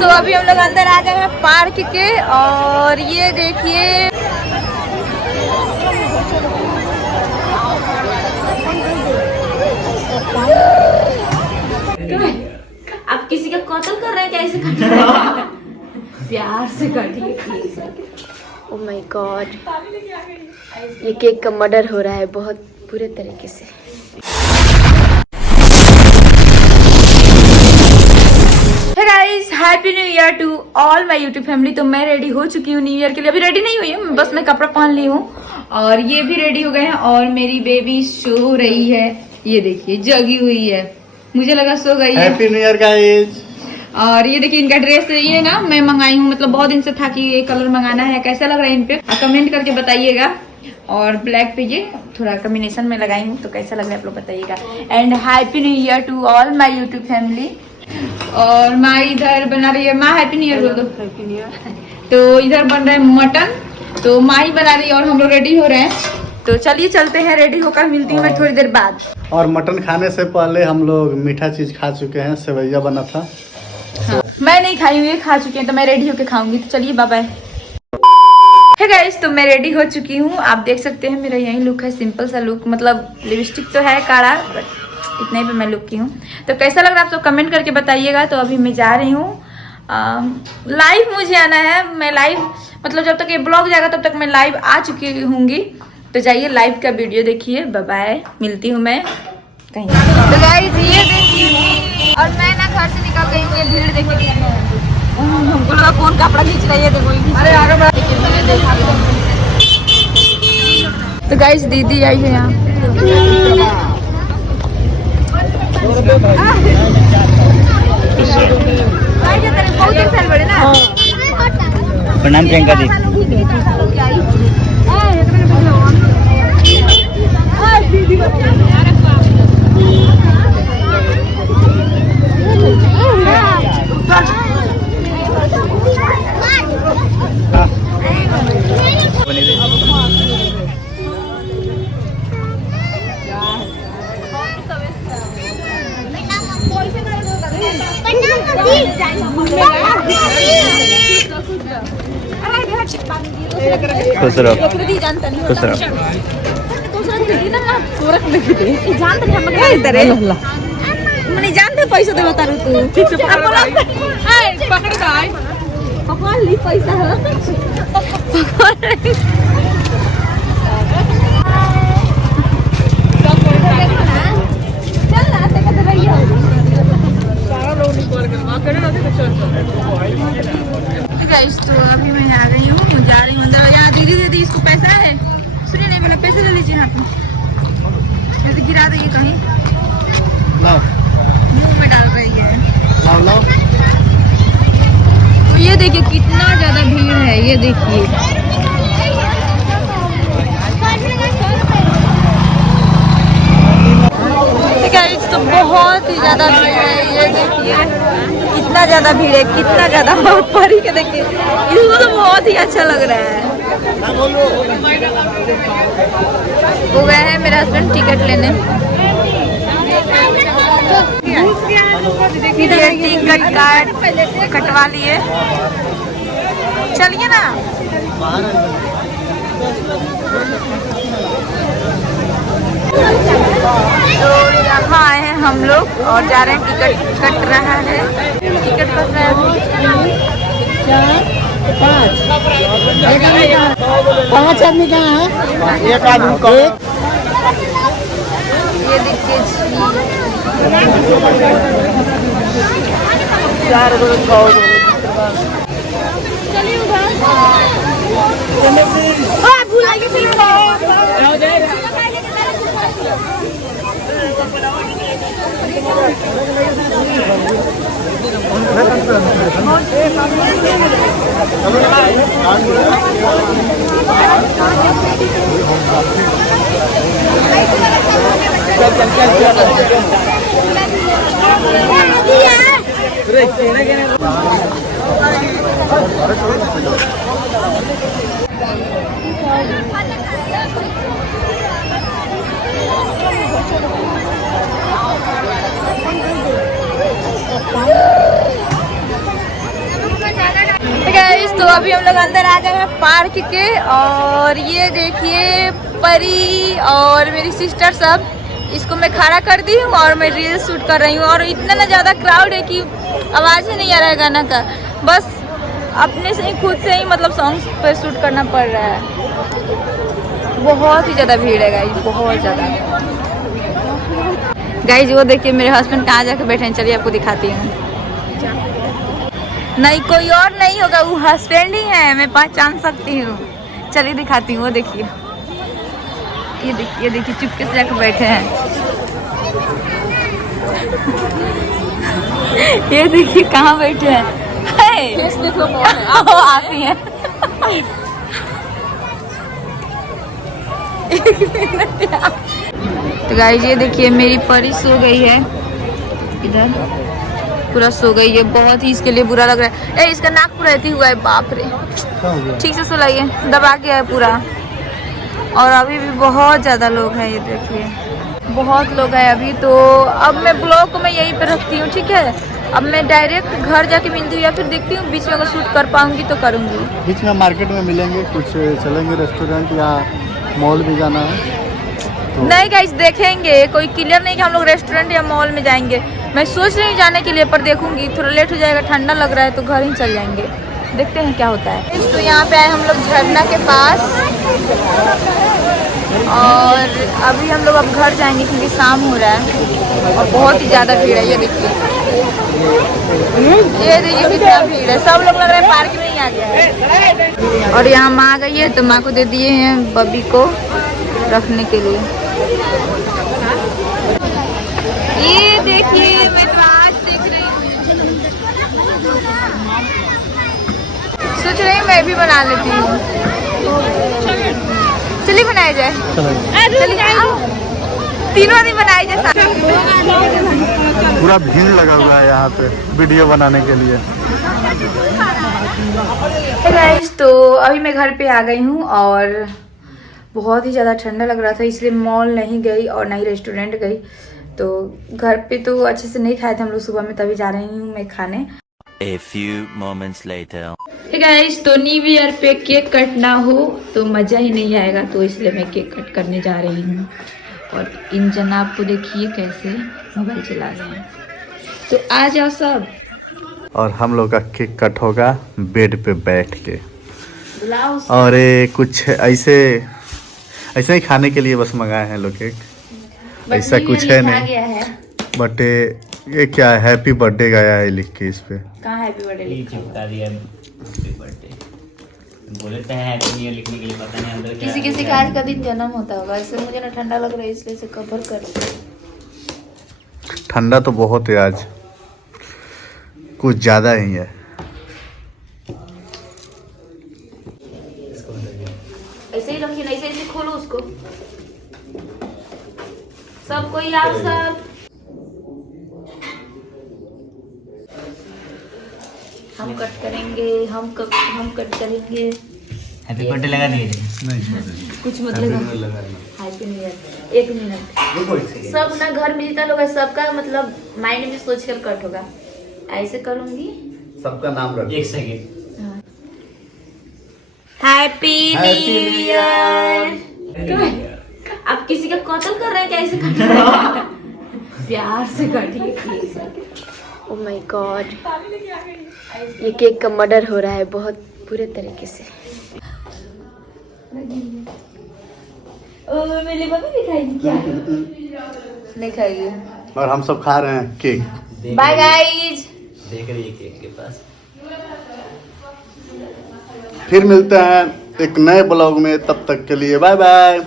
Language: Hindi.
तो अभी हम लोग अंदर आ गए हैं पार्क के और ये देखिए आप किसी का कत्ल कर रहे हैं क्या? ऐसे काट रहे हैं? प्यार से काटिए। ओह माय गॉड, ये केक का मर्डर हो रहा है बहुत बुरे तरीके से। Hey guys, happy new year to all my YouTube family. तो मैं रेडी हो चुकी हूँ न्यू ईयर के लिए। अभी रेडी नहीं हुई हूँ, बस मैं कपड़ा पहन ली हूँ और ये भी रेडी हो गए हैं और मेरी बेबी सो रही है। ये देखिए जगी हुई है, मुझे लगा सो गई है। Happy new year guys. और ये देखिए इनका ड्रेस ये ना मैं मंगाई हूँ, मतलब बहुत दिन से था कि ये कलर मंगाना है। कैसा लग रहा है इन पे कमेंट करके बताइएगा। और ब्लैक पे ये थोड़ा कॉम्बिनेशन में लगाई हूँ, तो कैसा लग रहा है आप लोग बताइएगा। And happy new year to all my YouTube family. और माँ इधर बना रही है, माँ हैप्पी न्यू ईयर बोल दो। Happy new year. तो इधर बन रहा है मटन, तो माँ ही बना रही है और हम लोग रेडी हो रहे हैं। तो चलिए चलते हैं, रेडी होकर मिलती हूँ मैं थोड़ी देर बाद। और मटन खाने से पहले हम लोग मीठा चीज खा चुके हैं, सेवैया बना था। हाँ, मैं नहीं खाई हूँ, ये खा चुके हैं, तो मैं रेडी होकर खाऊंगी। तो चलिए बाय बाय। हे गाइस, तो मैं रेडी हो चुकी हूँ। आप देख सकते हैं मेरा यही लुक है, सिंपल सा लुक, मतलब लिपस्टिक तो है काला, बट इतने पे मैं लुक की हूँ। तो कैसा लग रहा है आप तो कमेंट करके बताइएगा। तो अभी मैं जा रही हूँ लाइव, मुझे आना है। मैं लाइव मतलब जब तक ये ब्लॉग जाएगा तब तक मैं लाइव आ चुकी होंगी। तो जाइए लाइव का वीडियो देखिए। बाय बाय, मिलती हूँ मैं कहीं। तो गाइस ये देखिए, और मैं ना घर से निकल गई हूँ, ये भीड़ देखिए। हमको लगा कौन कपड़ा खींच रही है, देखो। अरे आगे बढ़ा। तो गाइस दीदी आई है यहाँ। प्रणाम प्रियंका दी। खुश रहो, खुश रहो। मनी जानते पैसा दे बता तू पकड़ ली पैसा गाइस। तो अभी मैं आ गई हूँ, जा रही हूँ अंदर। यहाँ दीदी दीदी इसको पैसा है, सुनिए नहीं बोला पैसे ले लीजिए। यहाँ पे ऐसे गिरा देंगे कहीं, मुंह में डाल रही है। तो ये देखिए कितना ज्यादा भीड़ है, ये देखिए। गाइस तो बहुत ही ज्यादा भीड़ है, ये देखिए कितना ज्यादा भीड़ है, कितना ज्यादा। परी के देखिए, इसको तो बहुत ही अच्छा लग रहा है। वो गए हैं मेरे हस्बैंड टिकट लेने। टिकट कटवा लिए, चलिए ना। तो यहाँ आए हैं हम लोग और जा रहे हैं, टिकट कट रहा है। टिकट कट रहा है 5 आदमी कहाँ है? एक आदमी को। ये देखिए अभी हम लोग अंदर आ गए हैं पार्क के, और ये देखिए परी और मेरी सिस्टर सब, इसको मैं खड़ा कर दी हूँ और मैं रील शूट कर रही हूँ। और इतना ना ज़्यादा क्राउड है कि आवाज़ ही नहीं आ रहा है गाना का, बस अपने से ही खुद से ही मतलब सॉन्ग पे शूट करना पड़ रहा है। बहुत ही ज़्यादा भीड़ है गाइज, बहुत ज़्यादा। गाइज वो देखिए मेरे हस्बैंड कहाँ जाके बैठे हैं, चलिए आपको दिखाती हूँ। नहीं कोई और नहीं होगा, वो हस्बैंड ही है, मैं पहचान सकती हूँ। चलिए दिखाती हूँ, वो देखिए, ये देखिए चुपके से जाके बैठे हैं। ये देखिए कहाँ बैठे हैं। देखो आप ही हैं। तो गाइस ये देखिए मेरी परी सो गई है, इधर पूरा सो गई है। बहुत ही इसके लिए बुरा लग रहा है। ए इसका नाक पूरा ऐसे हुआ है, बाप रे। ठीक से सुलाइए, दबा के है पूरा। और अभी भी बहुत ज़्यादा लोग हैं, ये देखिए बहुत लोग हैं अभी। तो अब मैं ब्लॉग को मैं यहीं पे रखती हूँ, ठीक है। अब मैं डायरेक्ट घर जाके मिलती हूँ या फिर देखती हूँ बीच में अगर शूट कर पाऊंगी तो करूँगी। बीच में मार्केट में मिलेंगे, कुछ चलेंगे रेस्टोरेंट या मॉल भी जाना है तो। नहीं गाइस देखेंगे, कोई क्लियर नहीं कि हम लोग रेस्टोरेंट या मॉल में जाएंगे। मैं सोच रही हूँ जाने के लिए, पर देखूंगी, थोड़ा लेट हो जाएगा, ठंडा लग रहा है तो घर ही चल जाएंगे, देखते हैं क्या होता है। तो यहाँ पे आए हम लोग झरना के पास, और अभी हम लोग अब घर जाएंगे क्योंकि शाम हो रहा है और बहुत ही ज़्यादा भीड़ है। ये देखिए कितना भीड़ है, सब लोग लग रहा है पार्क में ही आ गया है। और यहाँ माँ आ गई है तो माँ को दे दिए हैं बबी को रखने के लिए। ये देखिए मैं तो आज देख रही हूँ, सोच रही हूँ मैं भी बना लेती हूँ। चलिए बनाया जाए, तीनों आदमी बनाए जाए। पूरा भीड़ लगा हुआ है यहाँ पे वीडियो बनाने के लिए। गाइस तो अभी मैं घर पे आ गई हूँ और बहुत ही ज़्यादा ठंडा लग रहा था, इसलिए मॉल नहीं गई और ना ही रेस्टोरेंट गई। तो घर पे तो अच्छे से नहीं खाए थे हम लोग सुबह में, तभी जा रही हूँ मैं खाने। A few moments later. Guys तो न्यू ईयर पे केक कटना हो तो मज़ा ही नहीं आएगा, तो इसलिए मैं केक कट करने जा रही हूँ। और इन जनाब को देखिए कैसे मोबाइल चला रहे हैं, तो आ जाओ सब। और हम लोग का केक कट होगा बेड पे बैठ के, बुलाओ। और कुछ ऐसे ही खाने के लिए बस मंगाए हैं लोग केक, ऐसा कुछ है नहीं। बट ये क्या है, हैप्पी बर्थडे गया है लिख के इस पे। कहाँ हैप्पी बर्थडे लिखा चिपका दिया हैप्पी बर्थडे, बोले तो हैप्पी न्यू ईयर लिखने के लिए, पता नहीं अंदर क्या किसी का आज का दिन जन्म होता होगा, इससे मुझे ना ठंडा लग रहा है इसलिए इसे कवर कर। ठंडा तो बहुत है आज, कुछ ज्यादा ही है। ऐसे ही रखिए ना, ऐसे खोलो उसको। सब कोई आप सब हम कट करेंगे, हम कट करेंगे। हैप्पी बर्थडे लगा दिए कुछ मतलब हैप्पी न्यू ईयर। एक मिनट, सब ना घर में जितना लोग है सबका मतलब माइंड में सोच कर कट होगा। ऐसे करूंगी, सबका नाम रख। एक सेकंड। Happy new year. आप किसी का कत्ल कर रहे हैं, कैसे कट रहे हैं? प्यार से काटिए। ओह माय गॉड, ये केक का मर्डर हो रहा है बहुत बुरे तरीके से। मेरे को भी दिखाएगी क्या? नहीं खाएगी। और हम सब खा रहे हैं केक। Bye guys. देख रही है केक के पास। फिर मिलते हैं एक नए ब्लॉग में, तब तक के लिए बाय बाय।